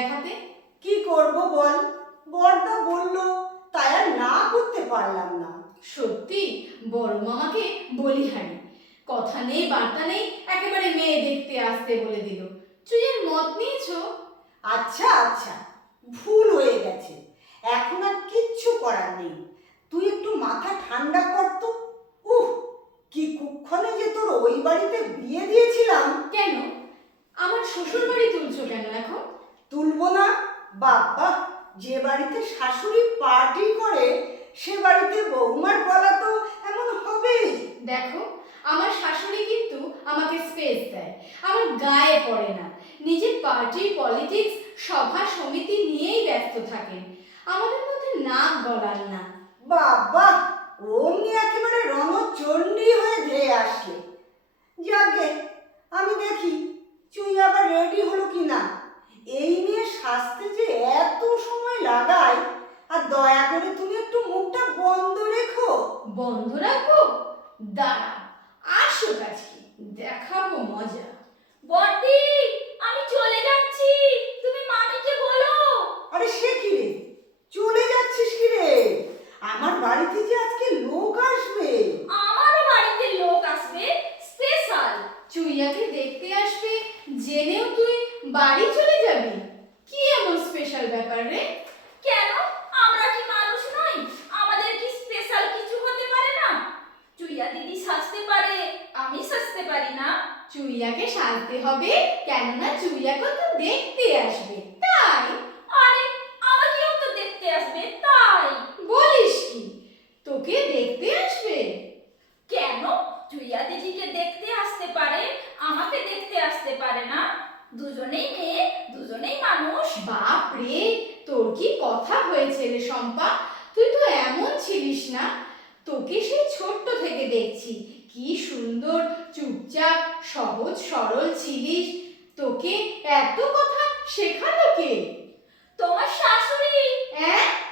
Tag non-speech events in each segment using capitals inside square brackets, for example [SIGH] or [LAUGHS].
দেখাতে? কি করব বল? বড়দা বলল তাই আর না করতে পারলাম না। সত্যি? বড় মামাকে বলিহারি। কথা নেই বার্তা নেই একেবারে মেয়ে দেখতে আসতে বলে দিল। চুইয়ের মত নিয়েছো? আচ্ছা আচ্ছা ভুল হয়ে গেছে। এখন আর কিচ্ছু করার নেই। তুই একটু মাথা ঠান্ডা কর তো। উহ কি কুক্ষণে যে তোর ওই বাড়িতে বিয়ে দিয়েছিলাম কেন আমার শ্বশুর বাড়ি তুলছো কেন এখন তুলবো না বাবা যে বাড়িতে শাশুড়ি পার্টি করে সে বাড়িতে বৌমার বলা তো এমন হবেই। দেখো আমার শাশুড়ি কিন্তু আমাকে স্পেস দেয় আমার গায়ে পড়ে না। নিজের পার্টি পলিটিক্স সভা সমিতি নিয়েই ব্যস্ত থাকেন। আমাদের মধ্যে নাক গলান না। বাবা অমনি একেবারে রণচণ্ডী হয়ে ধেয়ে আসলে যাকে আমি দেখি চুই আবার রেডি হলো কি না এই নিয়ে সাজতে যে এত সময় লাগায় আর দয়া করে তুমি একটু মুখটা বন্ধ রেখো বন্ধ রাখব দাঁড়া আসো কাছে দেখাবো মজা বড়দি আমি চলে যাচ্ছি তুমি মামিকে বলো আরে সে কি রে? চলে যাচ্ছিস কি রে? আমার বাড়িতে যে আজকে লোক আসবে। আমারও বাড়িতে লোক আসবে? স্পেশাল। চুইয়াকে দেখতে আসবে, জেনেও তুই বাড়ি চলে যাবি? কি এমন স্পেশাল ব্যাপার রে? কেন? আমরা কি মানুষ নই? আমাদের কি স্পেশাল কিছু হতে পারে না? চুইয়া দিদি সাজতে পারে, আমি সাজতে পারি না। চুইয়াকে সাজতে হবে, কেননা চুইয়াকে তো দেখতে আসবে, তাই আরে আমাকেও তো দেখতে আসবে তাই বলিস কি তোকে দেখতে আসবে কেন চুইয়া দিদিকে দেখতে আসতে পারে আমাকে দেখতে আসতে পারে না দুজনেই মেয়ে দুজনেই মানুষ বাপ রে তোর কি কথা হয়েছে রে শম্পা তুই তো এমন ছিলিস না তোকে সেই ছোট্ট থেকে দেখছি। কি সুন্দর চুপচাপ সহজ সরল ছিলিস। তোকে এত কথা শেখালো কে? তোমার শাশুড়ি? হ্যাঁ?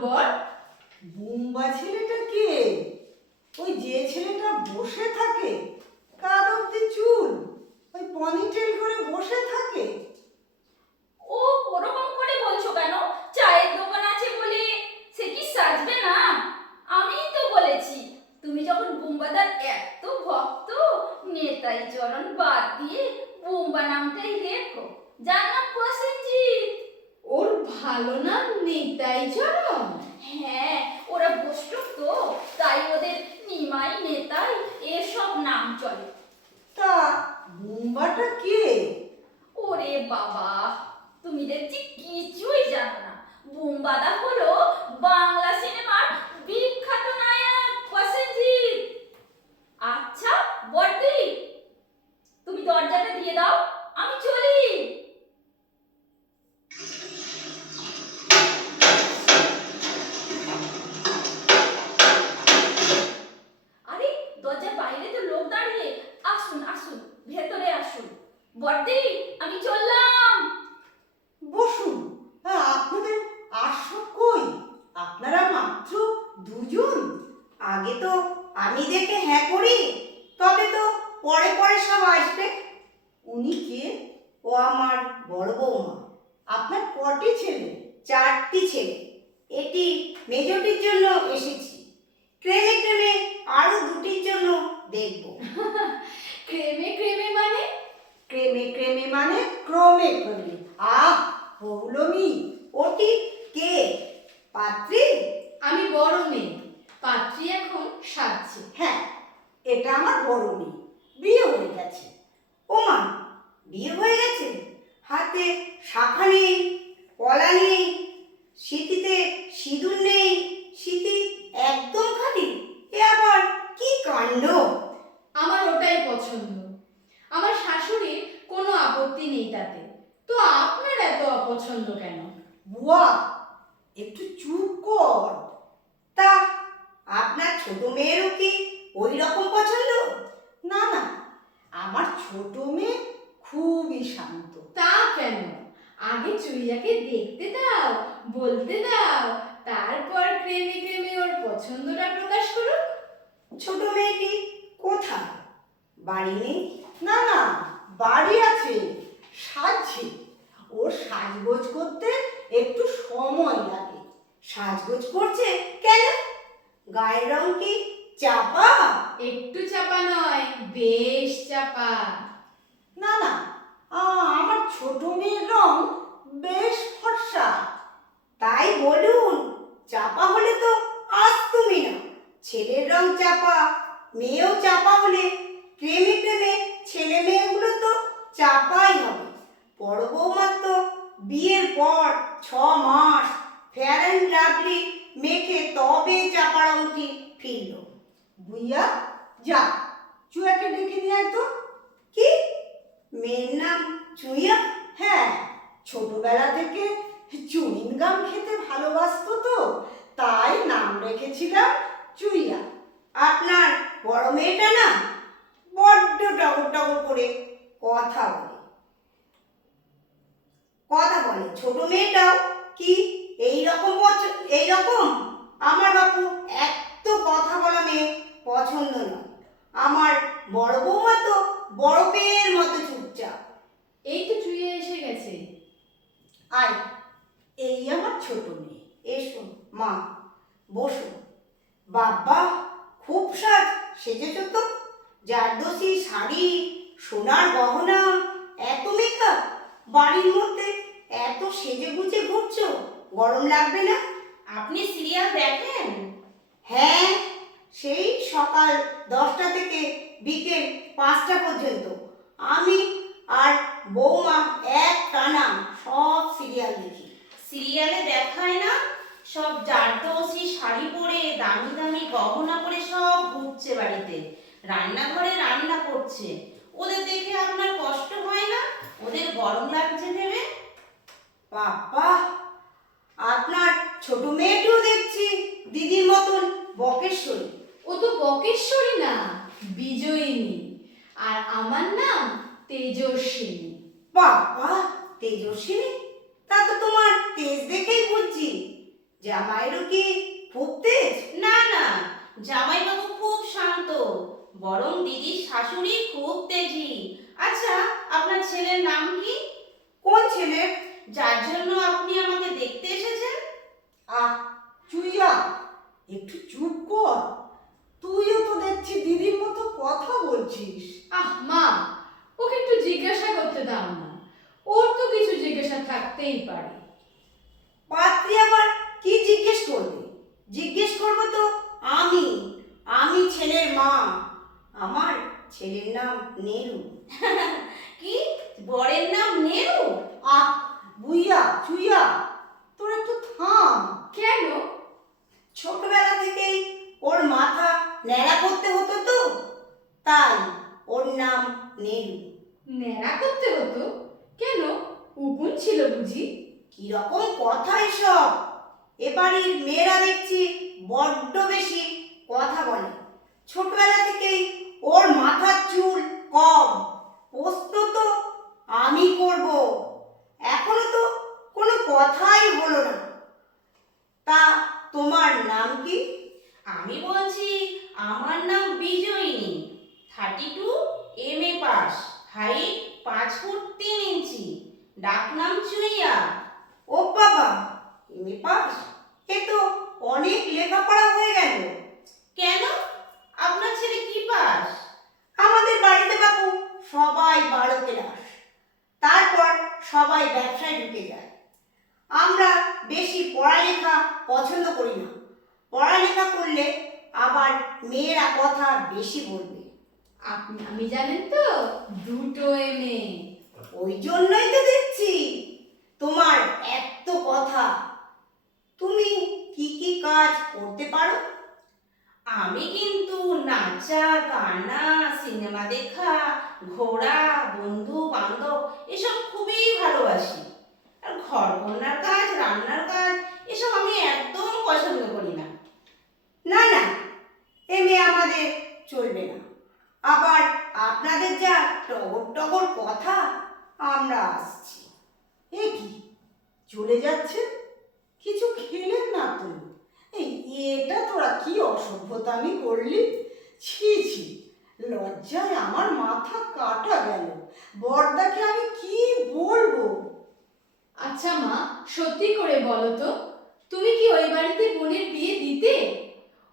তোর বুম্বা ছেলেটা কে? ওই যে ছেলেটা বসে থাকে কার অব্দি চুল ওই পনিটেল করে বসে থাকে। ও ওরকম করে বলছো কেন? চায়ের দোকান আছে বলে সে কি সাজবে না? আমিই তো বলেছি তুমি যখন বুম্বাদার এত ভক্ত নেতাই চরণ বাদ দিয়ে বুম্বা নামটাই রেখো ওর ভালো নাম নিতাই চরণ হ্যাঁ ওরা বসত তো তাই ওদের নিমাই নেতাই এসব নাম চলে। তা বুম্বাটা কে? ওরে বাবা তুমি দেখছি কিছুই জানো না। বুম্বাদা হলো বাংলা সিনেমার বিখ্যাত নায়ক প্রসেনজিৎ আচ্ছা বর্দি তুমি দরজাটা দিয়ে দাও আমি চলি আগে তো আমি দেখে হ্যাঁ করি তবে তো পরে পরে সব আসবে। উনি কে? ও আমার বড় বৌমা। আপনার কটি ছেলে? চারটি ছেলে। এটি মেজটির জন্য এসেছি। ক্রেমে ক্রেমে আরও দুটির জন্য দেখব। [LAUGHS] ক্রেমে ক্রেমে মানে? ক্রেমে ক্রেমে মানে ক্রমে ক্রমে। আহ পৌলমী ওটি কে? পাত্রী? আমি বড় মেয়ে। সাজছে। হ্যাঁ এটা আমার বড় মেয়ে। বিয়ে হয়ে গেছে। ও মা বিয়ে হয়ে গেছে? হাতে শাখা নেই কলা নেই সিঁথিতে সিঁদুর নেই সিঁথি একদম খালি। এ আবার কি কাণ্ড? আমার ওটাই পছন্দ। আমার শাশুড়ির কোনো আপত্তি নেই তাতে। তো আপনার এত অপছন্দ কেন? বুয়া একটু চুপ কর। তা আপনার ছোট মেয়েরও কি ওই রকম পছন্দ? না না আমার ছোট মেয়ে খুবই শান্ত। তা কেন? আগে চুইয়াকে দেখতে দাও বলতে দাও তারপর ক্রেমে ক্রেমে ওর পছন্দটা প্রকাশ করুক। ছোট মেয়েটি কোথায়? বাড়ি নেই? না না বাড়ি আছে সাজছে। ওর সাজগোজ করতে একটু সময় লাগে। সাজগোজ করছে কেন? গায়ের রং কি চাপা? একটু চাপা নয় বেশ চাপা। না না আমার ছোট মেয়ের রং বেশ ফর্সা। তাই বলুন চাপা হলে তো আজ তুমি না। ছেলের রং চাপা মেয়েও চাপা হলে ক্রেমে ক্রেমে ছেলে মেয়েগুলো তো চাপাই হবে। বড় বৌমার তো বিয়ের পর ছ মাস ফেয়ার অ্যান্ড লাভলি মেখে তবে চাপা রংটি ফিরল। বুইয়া, যা, চুয়াকে ডেকে নিয়ে আয় তো। কি? মেয়ের নাম চুইয়া? হ্যাঁ ছোটবেলা থেকে চুইং গাম খেতে ভালোবাসতো তো, তাই নাম রেখেছিলাম চুইয়া। আপনার বড় মেয়েটা না, বড্ড টগর টগর করে কথা বলে। কথা বলে, ছোট মেয়েটাও কি এই রকম এই রকম আমার বাপু এত কথা বলা মেয়ে পছন্দ নয় আমার বড় বৌমা তো বড় মেয়ের মতো চুপচাপ। এই তো চুইয়া এসে গেছে। আয় এই আমার ছোট মেয়ে। এসো মা বসো। বাবা খুব সাজ সেজেছ তো। জারদোসি শাড়ি সোনার গহনা এত মেকআপ বাড়ির মধ্যে এত সেজে গুজে ঘুরছো। গরম লাগবে না? আপনি সিরিয়াল দেখেন? হ্যাঁ সেই সকাল দশটা থেকে বিকেল পাঁচটা পর্যন্ত। আমি আর বৌমা এক টানা সব সিরিয়াল দেখি। সিরিয়ালে দেখায় না? সব জারদৌসি শাড়ি পরে দামি দামি গহনা পরে সব ঘুরছে বাড়িতে। রান্নাঘরে রান্না করছে। ওদের দেখে আপনার কষ্ট হয় না? ওদের গরম লাগছে ভেবে? বাবা ছোট মেয়েটিও দেখছি দিদির মতন বকেশ্বরী। ও তো বকেশ্বরী না বিজয়িনী। আর আমার নাম তেজস্বিনী। বাবা তেজস্বিনী? তা তো তোমার তেজ দেখেই বুঝছি। জামাইরও কি খুব তেজ? না না জামাইবাবু খুব শান্ত। বরং দিদির শাশুড়ি খুব তেজি। আচ্ছা আপনার ছেলের নাম কি? কোন ছেলে? যার জন্য আপনি আমাকে দেখতে এসেছেন? আহ চুইয়া একটু চুপ কর। তুইও তো দেখছি দিদির মতো কথা বলছিস। আহ মা ওকে একটু জিজ্ঞাসা করতে দাও না। ওর তো কিছু জিজ্ঞাসা থাকতেই পারে। পাত্রী আবার কি জিজ্ঞেস করবে? জিজ্ঞেস করব তো আমি আমি ছেলের মা। আমার ছেলের নাম নেরু। [LAUGHS] কি? বরের নাম নেরু? আহ বুইয়া চুইয়া তোর একটু থাম কেন ছোটবেলা থেকেই ওর মাথা ন্যাড়া করতে হতো তো তাই ওর নাম নেরু ন্যাড়া করতে হতো? কেন? উকুন ছিল বুঝি। কীরকম কথা এসব? এ বাড়ির মেয়েরা দেখছি বড্ড বেশি কথা বলে। ছোটবেলা থেকেই ওর মাথার চুল কম পোস্ত তো আমি করব। এখনও তো কোনো কথাই হলো না। তা তোমার নাম কি? আমি বলছি, আমার নাম Bijoyini. Thirty two M A pass. Height পাঁচ ফুট তিন ইঞ্চি ডাক নাম চুইয়া ও বাবা এমএ পাস এ তো অনেক লেখাপড়া হয়ে গেল কেন আপনার ছেলে কি পাস আমাদের বাড়িতে বাপু সবাই বারো ক্লাস তারপর সবাই ব্যবসায় ঢুকে যায় আমরা বেশি পড়ালেখা পছন্দ করি না পড়ালেখা করলে আবার মেয়েরা কথা বেশি বলবে। আপনি, আমি জানেন তো, দুটো এমএ ওই জন্যই তো দেখছি, তোমার এত কথা। তুমি কি কি কাজ করতে পারো? আমি কিন্তু নাচা, গানা, সিনেমা দেখা ঘোরা বন্ধু, বান্ধব, এসব খুবই ভালোবাসি। আর ঘর কন্যার কাজ, রান্নার কাজ এসব আমি একদম পছন্দ করি না না না এ মেয়ে আমাদের চলবে না। আবার আপনাদের যা টগর টগর কথা, আমরা আসছি। এ কি? চলে যাচ্ছে? কিছু খেলেন না তুমি এটা তোরা কি অসভ্যতামি করলি? ছি ছি, লজ্জায় আমার মাথা কাটা গেল। বড়দাকে আমি কি বলব? আচ্ছা মা, সত্যি করে বলো তো, তুমি কি ওই বাড়িতে বোনের বিয়ে দিতে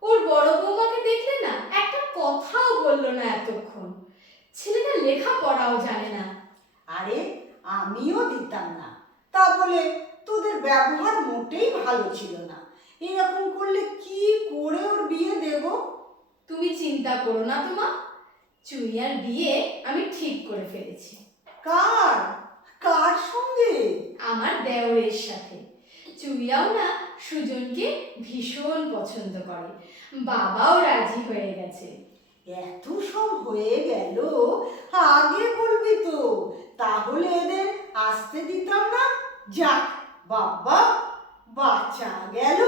ওর বড় বৌমাকে দেখলে না একটা কথাও বলল না এতক্ষণ ছেলেটা লেখাপড়াও জানে না। আরে আমিও দিতাম না। তা বলে তোদের ব্যবহার মোটেই ভালো ছিল না। এরকম করলে কি করে ওর বিয়ে দেবো? তুমি চিন্তা করো না তো মা চুইয়ার বিয়ে আমি ঠিক করে ফেলেছি। কার? কার সঙ্গে? আমার দেওরের সাথে। চুইয়াও না সুজনকে ভীষণ পছন্দ করে। বাবাও রাজি হয়ে গেছে। এত সব হয়ে গেল, আগে বলবি তো। তাহলে এদের আসতে দিতাম না। যাক, বাবা, বাচ্চা গেল।